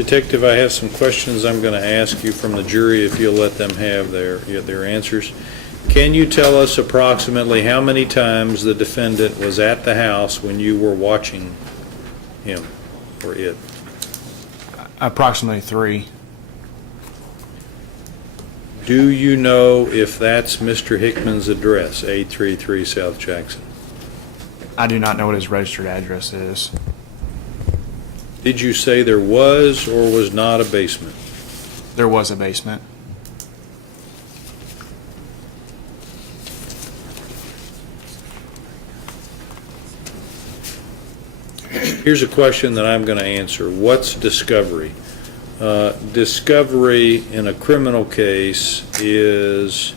Detective, I have some questions I'm going to ask you from the jury if you'll let them have their answers. Can you tell us approximately how many times the defendant was at the house when you were watching him or it? Approximately 3. Do you know if that's Mr. Hickman's address, 833 South Jackson? I do not know what his registered address is. Did you say there was or was not a basement? There was a basement. Here's a question that I'm going to answer. What's discovery? Discovery in a criminal case is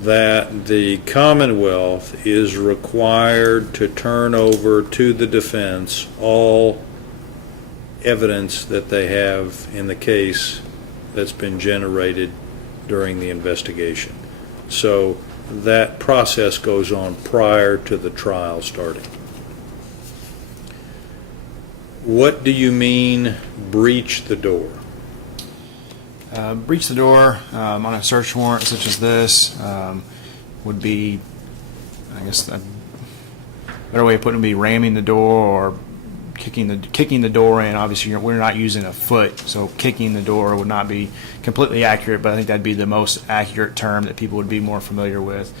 that the Commonwealth is required to turn over to the defense all evidence that they have in the case that's been generated during the investigation. So that process goes on prior to the trial starting. What do you mean, breach the door? Breach the door on a search warrant such as this would be, I guess, a better way of putting it would be ramming the door or kicking the door in. Obviously, we're not using a foot, so kicking the door would not be completely accurate, but I think that'd be the most accurate term that people would be more familiar with.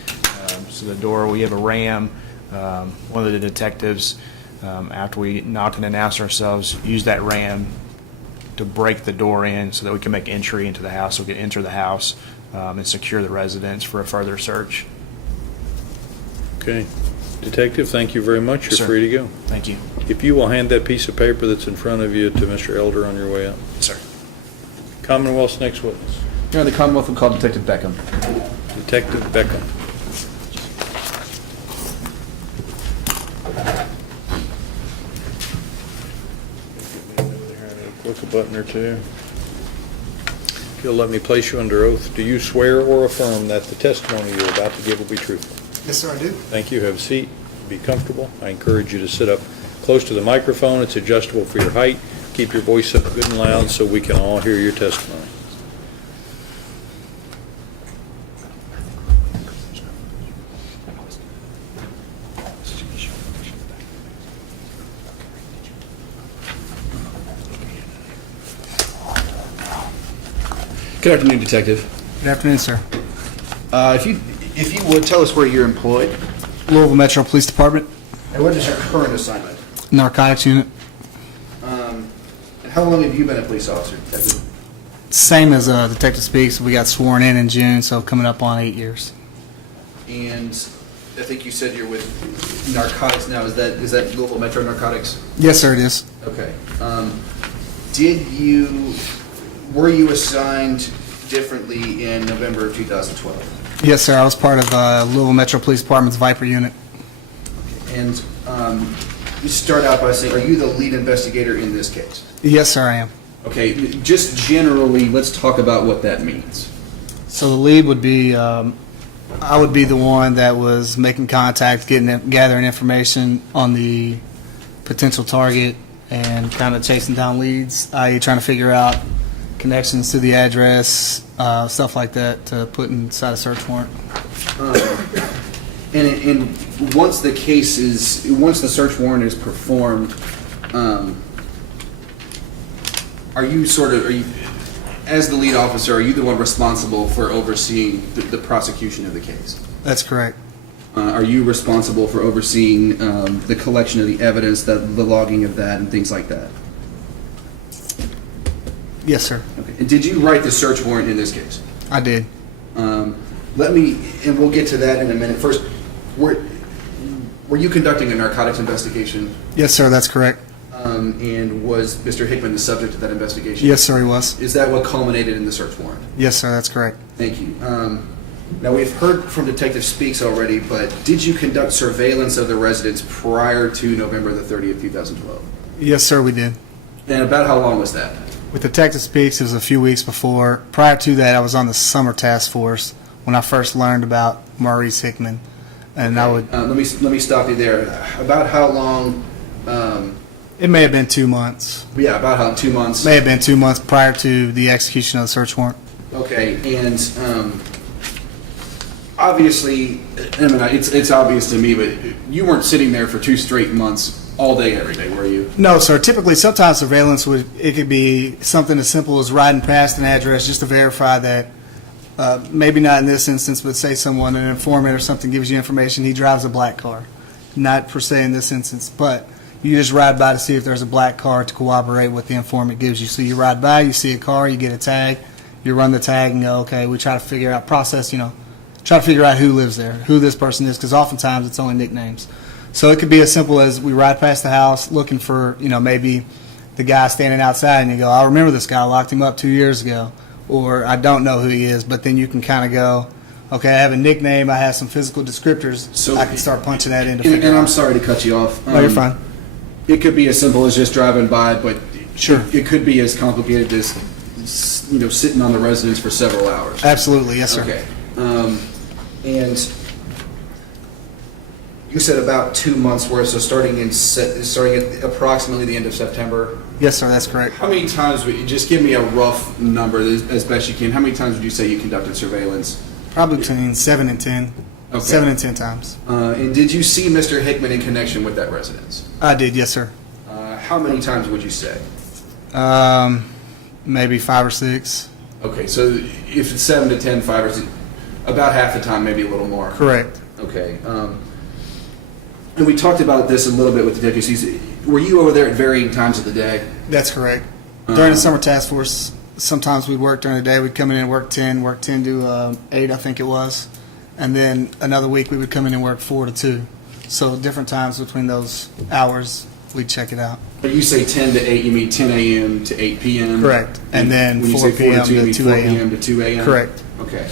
So the door, we have a ram. One of the detectives, after we knocked and announced ourselves, used that ram to break the door in so that we can make entry into the house, so we can enter the house and secure the residence for a further search. Okay. Detective, thank you very much. You're Sir. free to go. Thank you. If you will hand that piece of paper that's in front of you to Mr. Elder on your way out. Sir. Commonwealth's next witness. Here on the Commonwealth, we'll call Detective Beckham. Detective Beckham. Click a button or two. If you'll let me place you under oath, do you swear or affirm that the testimony you're about to give will be truthful? Yes, sir, I do. Thank you. Have a seat. Be comfortable. I encourage you to sit up close to the microphone. It's adjustable for your height. Keep your voice up good and loud so we can all hear your testimony. Good afternoon, Detective. Good afternoon, sir. If you would, tell us where you're employed. Louisville Metro Police Department, And what is your current assignment? Narcotics Unit. And how long have you been a police officer, Detective? Same as Detective Speaks. We got sworn in June, so coming up on 8 years. And I think you said you're with Narcotics now. Is that Louisville Metro Narcotics? Yes, sir, it is. Okay. Were you assigned differently in November of 2012? Yes, sir. I was part of Louisville Metro Police Department's Viper Unit. And you start out by saying, are you the lead investigator in this case? Yes, sir, I am. Okay, just generally, let's talk about what that means. So the lead would be, I would be the one that was making contact, gathering information on the potential target and kind of chasing down leads, i.e. trying to figure out connections to the address, stuff like that to put inside a search warrant. And once the search warrant is performed, as the lead officer, are you the one responsible for overseeing the prosecution of the case? That's correct. Are you responsible for overseeing the collection of the evidence, the logging of that, and things like that? Yes, sir. Okay. And did you write the search warrant in this case? I did. And we'll get to that in a minute. First, were you conducting a narcotics investigation? Yes, sir, that's correct. And was Mr. Hickman the subject of that investigation? Yes, sir, he was. Is that what culminated in the search warrant? Yes, sir, that's correct. Thank you. Now, we've heard from Detective Speaks already, but did you conduct surveillance of the residence prior to November the 30th, 2012? Yes, sir, we did. And about how long was that? With Detective Speaks, it was a few weeks before. Prior to that, I was on the summer task force when I first learned about Maurice Hickman. And I would... let me stop you there. About how long... It may have been 2 months. Yeah, about how 2 months. May have been 2 months prior to the execution of the search warrant. Okay, and obviously, I mean, it's obvious to me, but you weren't sitting there for 2 straight months all day, every day, were you? No, sir. Typically, sometimes surveillance it could be something as simple as riding past an address just to verify that, maybe not in this instance, but say someone, an informant or something, gives you information, he drives a black car. Not per se in this instance, but you just ride by to see if there's a black car to corroborate what the informant gives you. So you ride by, you see a car, you get a tag, you run the tag and go, okay, we try to figure out, try to figure out who lives there, who this person is, because oftentimes it's only nicknames. So it could be as simple as we ride past the house looking for, maybe the guy standing outside and you go, I remember this guy, I locked him up 2 years ago, or I don't know who he is, but then you can kind of go, okay, I have a nickname, I have some physical descriptors, so I can start punching that in to figure And out. I'm sorry to cut you off. No, you're fine. It could be as simple as just driving by, but Sure. it could be as complicated as, sitting on the residence for several hours. Absolutely, yes, sir. Okay. And you said about 2 months worth, so starting at approximately the end of September. Yes, sir, that's correct. How many times would you just give me a rough number as best you can? How many times would you say you conducted surveillance? Probably between 7 and 10. Okay. 7 and 10 times. And did you see Mr. Hickman in connection with that residence? I did, yes, sir. How many times would you say? Maybe 5 or 6. Okay, so if it's 7 to 10, 5 or 6, about half the time, maybe a little more. Correct. Okay. And we talked about this a little bit with the deputies. Were you over there at varying times of the day? That's correct. During the summer task force, sometimes we'd work during the day. We'd come in and work 10 to 8, I think it was. And then another week we would come in and work 4 to 2. So different times between those hours, we'd check it out. But you say 10 to 8, you mean 10 a.m. to 8 p.m.? Correct. And then when you 4 say 4 p.m. to 2, you to mean 2 4 a.m. p.m. to 2 a.m.? Correct. Okay.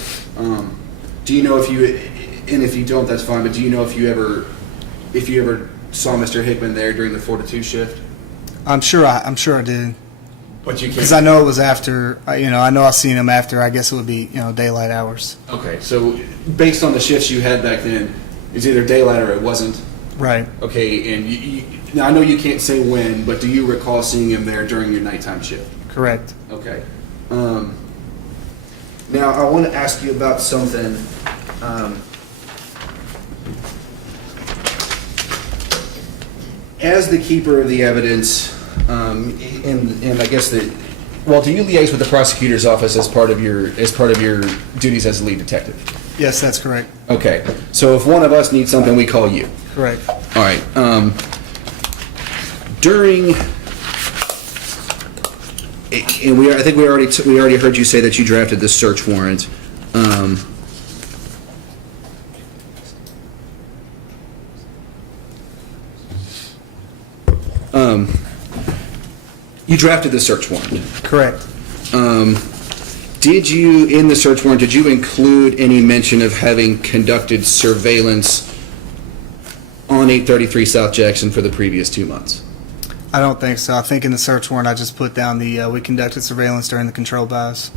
Do you know if you, and if you don't, that's fine, but do you know if you ever saw Mr. Hickman there during the 4 to 2 shift? I'm sure I did. But you can't. Because I know it was after, I know I seen him after, I guess it would be, daylight hours. Okay, so based on the shifts you had back then, it's either daylight or it wasn't. Right. Okay, and now I know you can't say when, but do you recall seeing him there during your nighttime shift? Correct. Okay. Now I want to ask you about something. As the keeper of the evidence, and I guess do you liaise with the prosecutor's office as part of your duties as a lead detective? Yes, that's correct. Okay. So if one of us needs something, we call you. Correct. All right. I think we already heard you say that you drafted the search warrant. You drafted the search warrant. Correct. Did you, in the search warrant, did you include any mention of having conducted surveillance on 833 South Jackson for the previous 2 months? I don't think so. I think in the search warrant I just put down we conducted surveillance during the controlled buys.